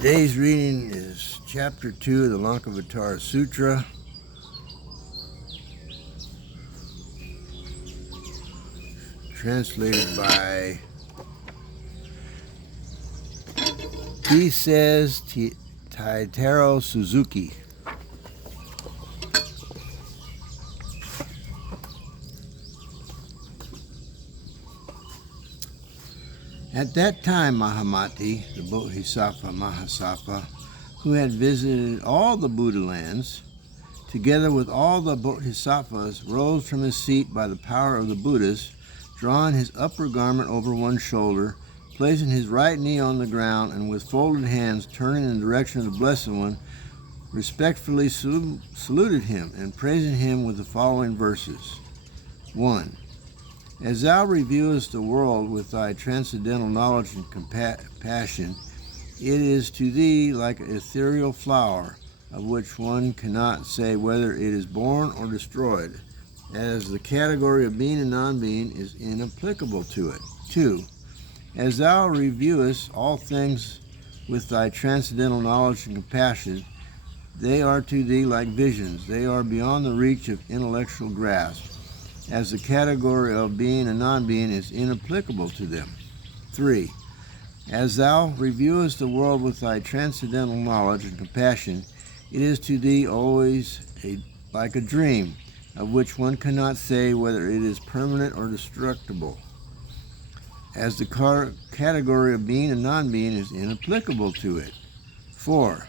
Today's reading is Chapter 2 of the Lankavatara Sutra. Translated by He says Taitaro Suzuki. At that time, Mahamati, the Bodhisattva Mahasattva, who had visited all the Buddha lands, together with all the Bodhisattvas, rose from his seat by the power of the Buddhas, drawing his upper garment over one shoulder, placing his right knee on the ground, and with folded hands turning in the direction of the Blessed One, respectfully saluted him and praising him with the following verses. 1. As thou reviewest the world with thy transcendental knowledge and compassion, it is to thee like an ethereal flower, of which one cannot say whether it is born or destroyed, as the category of being and non-being is inapplicable to it. 2. As thou reviewest all things with thy transcendental knowledge and compassion, they are to thee like visions. They are beyond the reach of intellectual grasp, as the category of being and non-being is inapplicable to them. 3. As thou reviewest the world with thy transcendental knowledge and compassion, it is to thee always like a dream, of which one cannot say whether it is permanent or destructible, as the category of being and non-being is inapplicable to it. 4.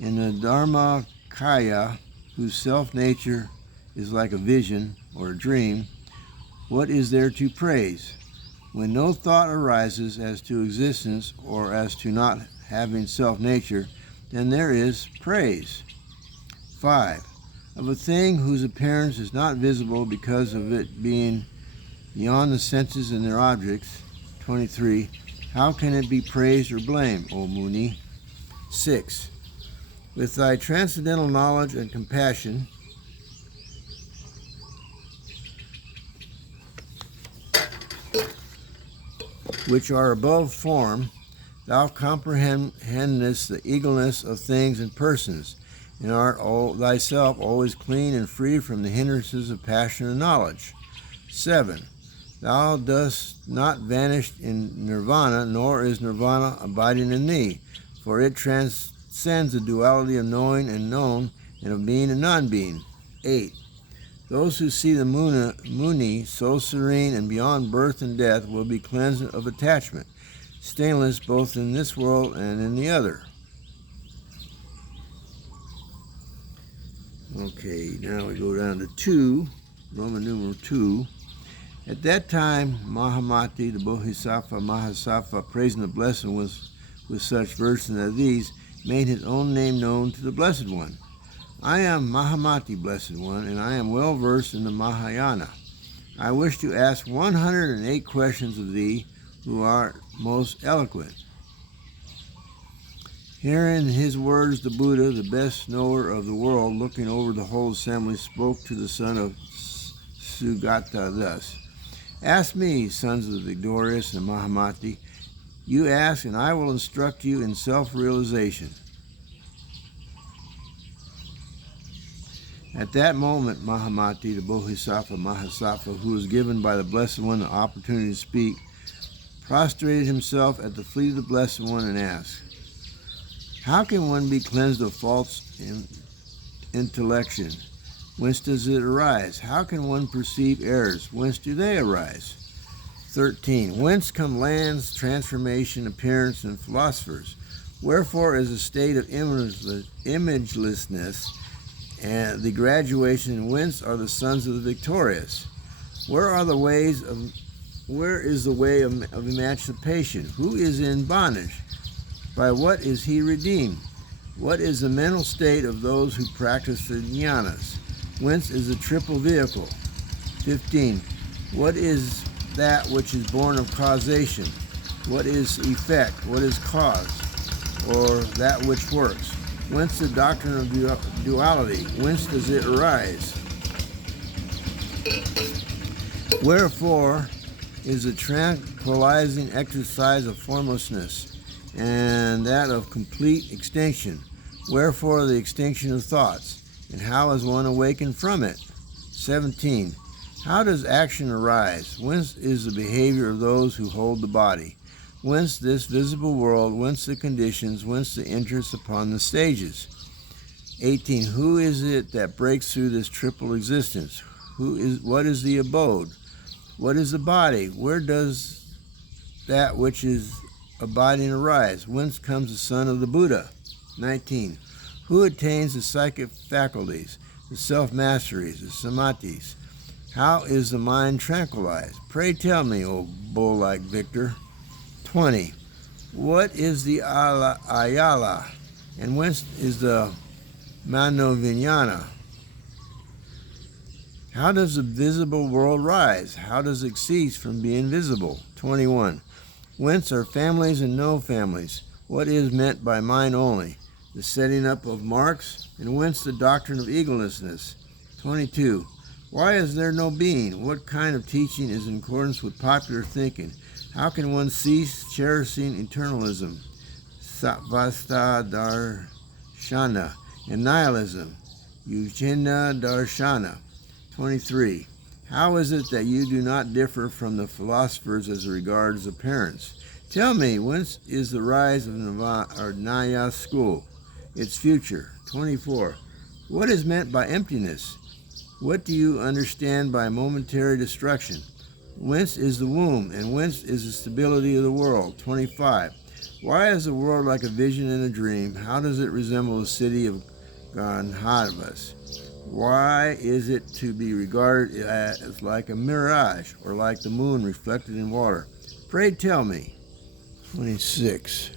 In the Dharmakaya, whose self-nature is like a vision or a dream, what is there to praise? When no thought arises as to existence or as to not having self-nature, then there is praise. 5. Of a thing whose appearance is not visible because of it being beyond the senses and their objects. 23. How can it be praised or blamed, O Muni? 6. With thy transcendental knowledge and compassion, which are above form, thou comprehendest the eagleness of things and persons, and art thyself always clean and free from the hindrances of passion and knowledge. 7. Thou dost not vanish in nirvana, nor is nirvana abiding in thee, for it transcends the duality of knowing and known, and of being and non-being. 8. Those who see the Muni so serene and beyond birth and death will be cleansed of attachment, stainless both in this world and in the other. Okay, now we go down to 2, Roman numeral 2. At that time, Mahamati, the Bodhisattva Mahasattva, praising the Blessed One with such verses as these, made his own name known to the Blessed One. I am Mahamati, Blessed One, and I am well versed in the Mahayana. I wish to ask 108 questions of thee, who art most eloquent. Hearing his words, the Buddha, the best knower of the world, looking over the whole assembly, spoke to the son of Sugata thus. Ask me, sons of the victorious and Mahamati. You ask, and I will instruct you in self-realization. At that moment, Mahamati, the Bodhisattva Mahasattva, who was given by the Blessed One the opportunity to speak, prostrated himself at the feet of the Blessed One and asked, how can one be cleansed of false intellection? Whence does it arise? How can one perceive errors? Whence do they arise? 13. Whence come lands, transformation, appearance, and philosophers? Wherefore is a state of imagelessness and the graduation, whence are the sons of the victorious? Where is the way of emancipation? Who is in bondage? By what is he redeemed? What is the mental state of those who practice the jnanas? Whence is the triple vehicle? 15. What is that which is born of causation? What is effect? What is cause? Or that which works? Whence the doctrine of duality? Whence does it arise? Wherefore is the tranquilizing exercise of formlessness? and that of complete extinction. Wherefore the extinction of thoughts, and how is one awakened from it? 17. How does action arise? Whence is the behavior of those who hold the body? Whence this visible world? Whence the conditions? Whence the interest upon the stages? 18. Who is it that breaks through this triple existence? What is the abode? What is the body? Where does that which is abiding arise? Whence comes the son of the Buddha? 19. Who attains the psychic faculties, the self-masteries, the samadhis? How is the mind tranquilized? Pray tell me, O bull-like victor. 20. What is the ayala, and whence is the manovinyana? How does the visible world rise? How does it cease from being visible? 21. Whence are families and no families? What is meant by mind only? The setting up of marks? And whence the doctrine of egolessness? 22. Why is there no being? What kind of teaching is in accordance with popular thinking? How can one cease cherishing eternalism? Satvasta darshana. And nihilism. Eugenia darshana. 23. How is it that you do not differ from the philosophers as regards appearance? Tell me, whence is the rise of Nyaya school, its future? 24. What is meant by emptiness? What do you understand by momentary destruction? Whence is the womb, and whence is the stability of the world? 25. Why is the world like a vision and a dream? How does it resemble the city of Gandharvas? Why is it to be regarded as like a mirage, or like the moon reflected in water? Pray tell me. 26.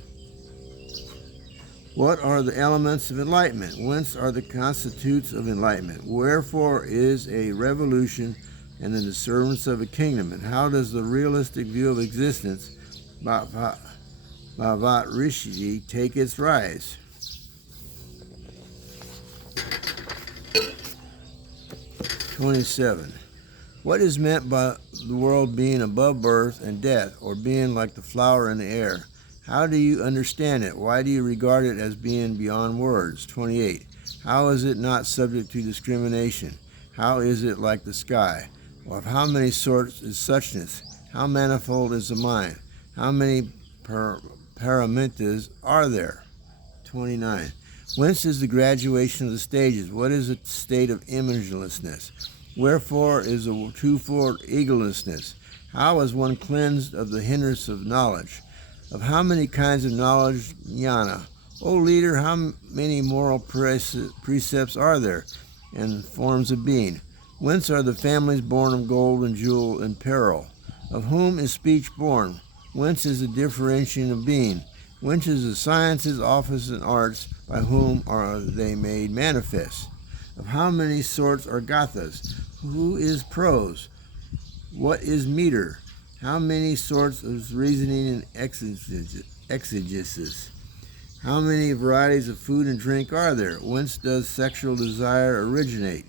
What are the elements of enlightenment? Whence are the constitutes of enlightenment? Wherefore is a revolution and the disturbance of a kingdom? And how does the realistic view of existence, Bhavat Rishi, take its rise? 27. What is meant by the world being above birth and death, or being like the flower in the air? How do you understand it? Why do you regard it as being beyond words? 28. How is it not subject to discrimination? How is it like the sky? Of how many sorts is suchness? How manifold is the mind? How many paramitas are there? 29. Whence is the graduation of the stages? What is the state of imagelessness? Wherefore is the twofold egolessness? How is one cleansed of the hindrance of knowledge? Of how many kinds of knowledge, jnana? O leader, how many moral precepts are there, and forms of being? Whence are the families born of gold and jewel and peril? Of whom is speech born? Whence is the differentiation of being? Whence is the sciences, offices, and arts? By whom are they made manifest? Of how many sorts are gathas? Who is prose? What is meter? How many sorts of reasoning and exegesis? How many varieties of food and drink are there? Whence does sexual desire originate?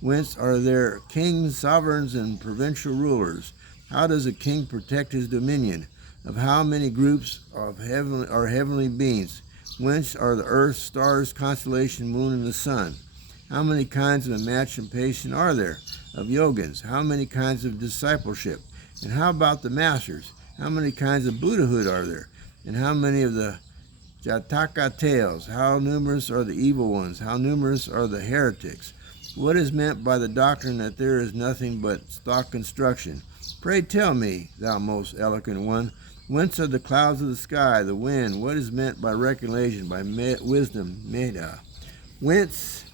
Whence are there kings, sovereigns, and provincial rulers? How does a king protect his dominion? Of how many groups of heavenly beings? Whence are the earth, stars, constellation, moon, and the sun? How many kinds of emancipation are there of yogins? How many kinds of discipleship? And how about the masters? How many kinds of Buddhahood are there? And how many of the Jataka tales? How numerous are the evil ones? How numerous are the heretics? What is meant by the doctrine that there is nothing but stock construction? Pray tell me, thou most eloquent one, whence are the clouds of the sky, the wind? What is meant by regulation, by wisdom, metta? Whence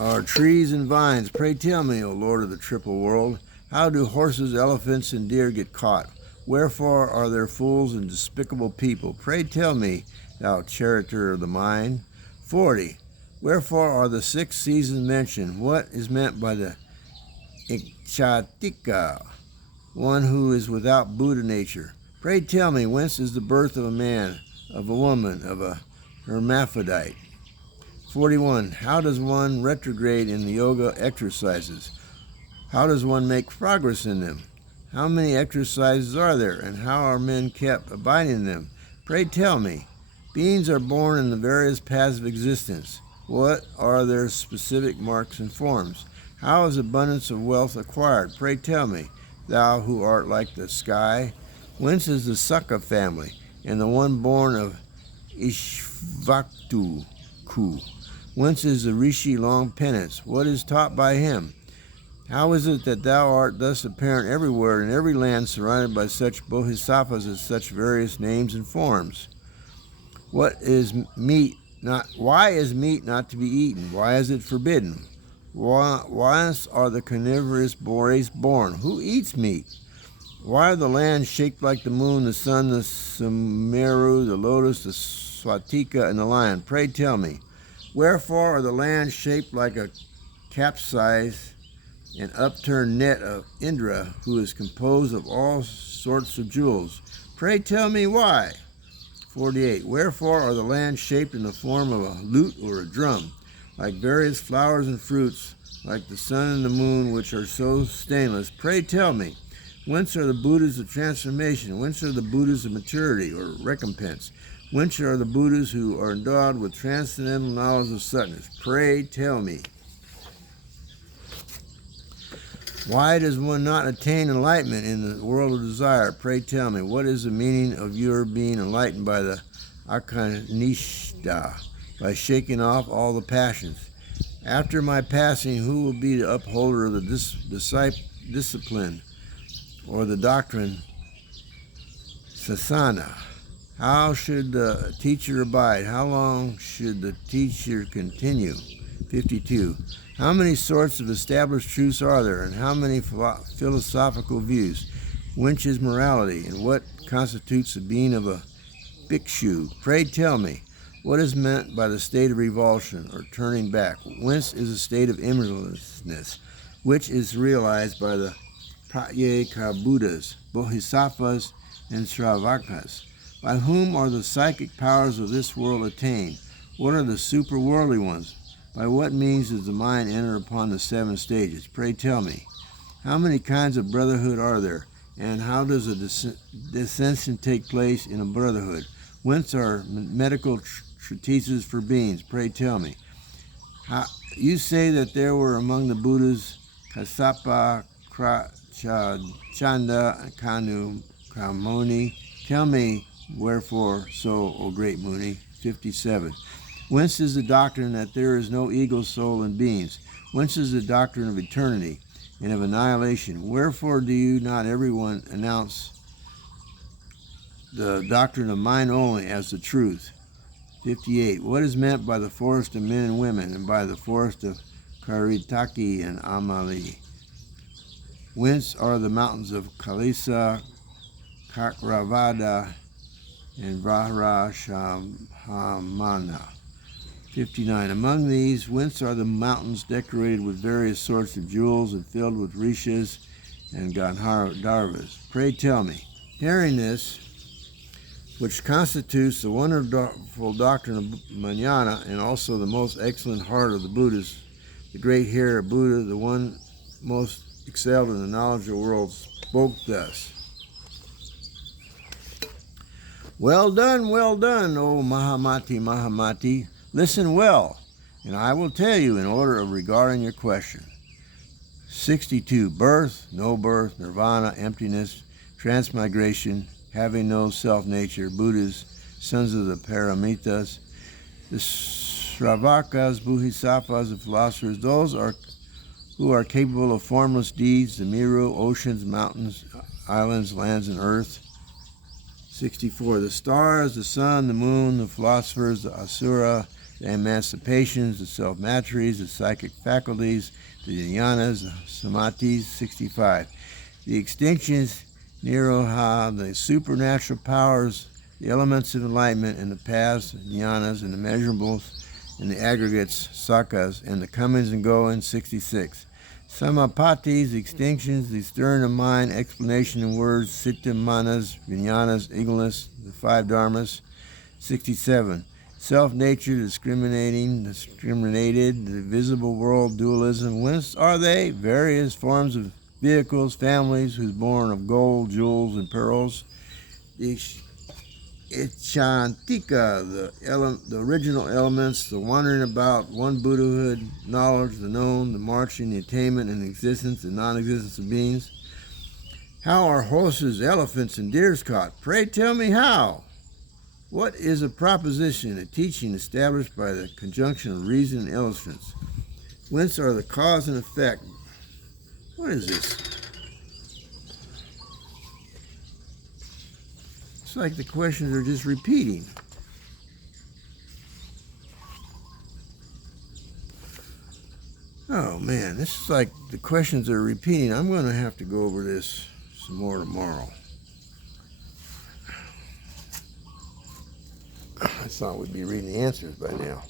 are trees and vines? Pray tell me, O Lord of the triple world, how do horses, elephants, and deer get caught? Wherefore are there fools and despicable people? Pray tell me, thou charioteer of the mind. 40. Wherefore are the 6 seasons mentioned? What is meant by the Ikshatika, one who is without Buddha nature? Pray tell me, whence is the birth of a man, of a woman, of a hermaphrodite? 41. How does one retrograde in the yoga exercises? How does one make progress in them? How many exercises are there, and how are men kept abiding in them? Pray tell me. Beings are born in the various paths of existence. What are their specific marks and forms? How is abundance of wealth acquired? Pray tell me, thou who art like the sky. Whence is the Saka family, and the one born of Ishvaktu? Whence is the Rishi long penance? What is taught by him? How is it that thou art thus apparent everywhere in every land, surrounded by such bodhisattvas of such various names and forms? Why is meat not to be eaten? Why is it forbidden? Why are the carnivorous race born? Who eats meat? Why are the lands shaped like the moon, the sun, the Sumeru, the lotus, the Swatika, and the lion? Pray tell me. Wherefore are the lands shaped like a capsized and upturned net of Indra, who is composed of all sorts of jewels? Pray tell me why. 48. Wherefore are the lands shaped in the form of a lute or a drum, like various flowers and fruits, like the sun and the moon, which are so stainless? Pray tell me. Whence are the Buddhas of transformation? Whence are the Buddhas of maturity or recompense? Whence are the Buddhas who are endowed with transcendental knowledge of suchness? Pray tell me. Why does one not attain enlightenment in the world of desire? Pray tell me, what is the meaning of your being enlightened by the Akanishta, by shaking off all the passions? After my passing, who will be the upholder of the discipline, or the doctrine Sasana? How should the teacher abide? How long should the teacher continue? 52. How many sorts of established truths are there, and how many philosophical views? Whence is morality, and what constitutes the being of a bhikshu? Pray tell me, what is meant by the state of revulsion, or turning back? Whence is the state of immerlessness, which is realized by the Pratyeka Buddhas, Bodhisattvas, and Sravakas? By whom are the psychic powers of this world attained? What are the superworldly ones? By what means does the mind enter upon the 7 stages? Pray tell me. How many kinds of brotherhood are there? And how does a dissension take place in a brotherhood? Whence are medical treatises for beings? Pray tell me. You say that there were among the Buddhas Kassapa, Chanda, Kanu, Kamoni. Tell me wherefore so, O great Muni. 57. Whence is the doctrine that there is no ego, soul, in beings? Whence is the doctrine of eternity and of annihilation? Wherefore do you not everyone announce the doctrine of mind only as the truth? 58. What is meant by the forest of men and women, and by the forest of Karitaki and Amali? Whence are the mountains of Kalisa, Kakravada, and Vrahashamana? 59. Among these, whence are the mountains decorated with various sorts of jewels and filled with rishas and gandharvas? Pray tell me. Hearing this, which constitutes the wonderful doctrine of Jnana, and also the most excellent heart of the Buddhas, the great hero Buddha, the one most excelled in the knowledge of the world, spoke thus. Well done, O Mahamati. Listen well, and I will tell you in order of regarding your question. 62. Birth, no birth, nirvana, emptiness, transmigration, having no self-nature, Buddhas, sons of the Paramitas, the Sravakas, Bodhisattvas, and philosophers, those who are capable of formless deeds, the Miru, oceans, mountains, islands, lands, and earth. 64. The stars, the sun, the moon, the philosophers, the asura, the emancipations, the self-masteries, the psychic faculties, the jnanas, the samadhis. 65. The extinctions, nirodha, the supernatural powers, the elements of enlightenment, and the paths, the jnanas, and the measurables, and the aggregates, sakas, and the comings and goings. 66. Samapatis, extinctions, the stirring of mind, explanation in words, sita, manas, vijnanas, ignorance, the 5 dharmas. 67. Self-nature, discriminated, the visible world, dualism. Whence are they? Various forms of vehicles, families, who's born of gold, jewels, and pearls. The Ichantika, the original elements, the wandering about, one Buddhahood, knowledge, the known, the marching, the attainment, and existence, the non-existence of beings. How are horses, elephants, and deers caught? Pray tell me how. What is a proposition, a teaching established by the conjunction of reason and illustrance? Whence are the cause and effect? What is this? It's like the questions are just repeating. Oh man, this is like the questions are repeating. I'm going to have to go over this some more tomorrow. I thought we'd be reading the answers by now.